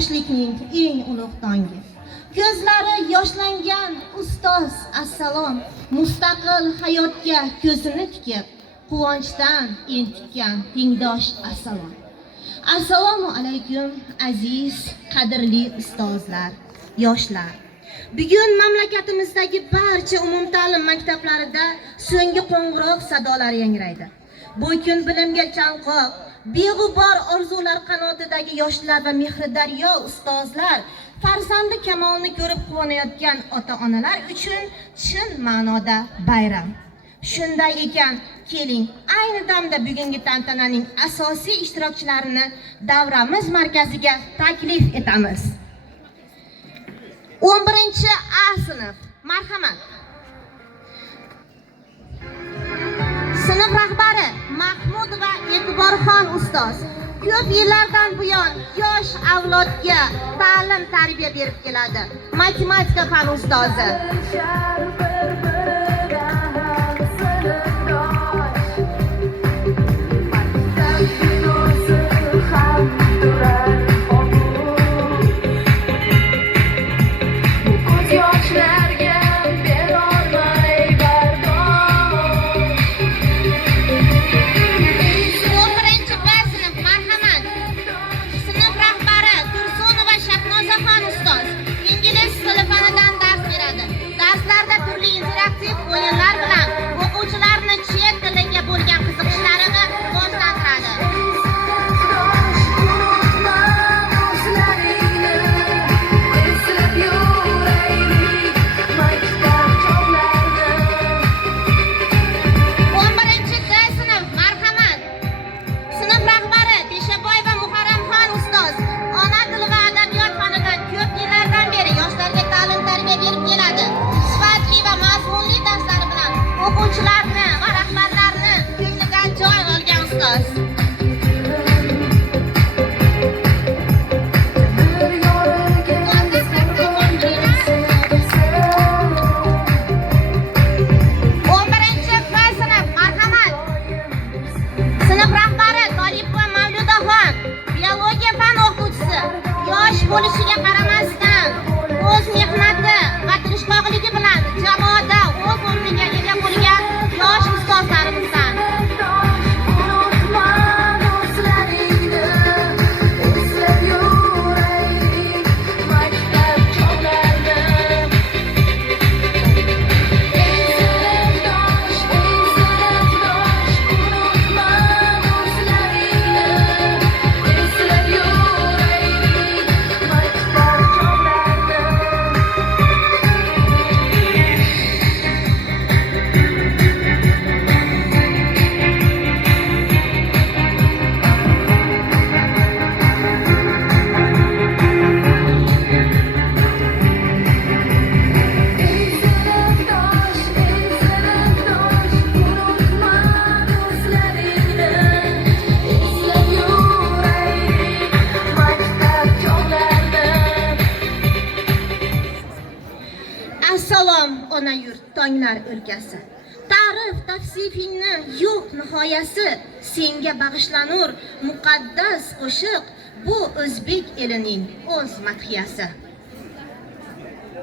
Yoshlikning eng ulug' tongi. Ko'zlari yoshlangan ustoz assalom, mustaqil hayotga ko'zini tikib, quvonchdan entikkan tengdosh assalom. Assalomu alaykum aziz, qadrli ustozlar, yoshlar. Bugun mamlakatimizdagi barcha umumta'lim maktablarida so'nggi qo'ng'iroq sadolari yangraydi. Bu kun bilimga chanqoq, beg'ubor orzular qanotidagi yoshlar va mehridaryo ustozlar, farzandi kamolni ko'rib quvonayotgan ota-onalar uchun chin ma'noda bayram. Shunday ekan, keling, ayni damda bugungi tantananing asosiy ishtirokchilarini davramiz markaziga taklif etamiz. 11-A sinf, marhamat. Sinf rahbari Mahmudova E'tiborxon ustoz ko'p yillardan buyon yosh avlodga ta'lim tarbiya berib keladi. Matematika fan ustozi. O'yinlar bilan o'quvchilarni chet tiliga bo'lgan qiziqishlarini rivojlantiradi. Sinf marhamat. Sinf rahbari Teshaboyeva Muharramxon ustoz ona tili va adabiyot fanidan ko'p yillardan beri yoshlarga ta'lim tarbiya berib keladi. Sifatli va mazmunli darslari bilan o'quvchilarni va rahbarlarni ko'nglidan joy olgan ustoz. Sinf rahbari Tolipova Mavludaxon, biologiya fan o'qituvchisi, yosh bo'lishiga qaramasdan o'z mehnati va tirishqoqligi bilan jamoada o'z o'rniga ega bo'lgan yosh ustozlarimizdan. Assalom ona yurt, tonglar o'lkasi. Ta'rif tavsifingni yo'q nihoyasi, senga bag'ishlanur muqaddas qo'shiq, bu o'zbek elining o'z madhiyasi.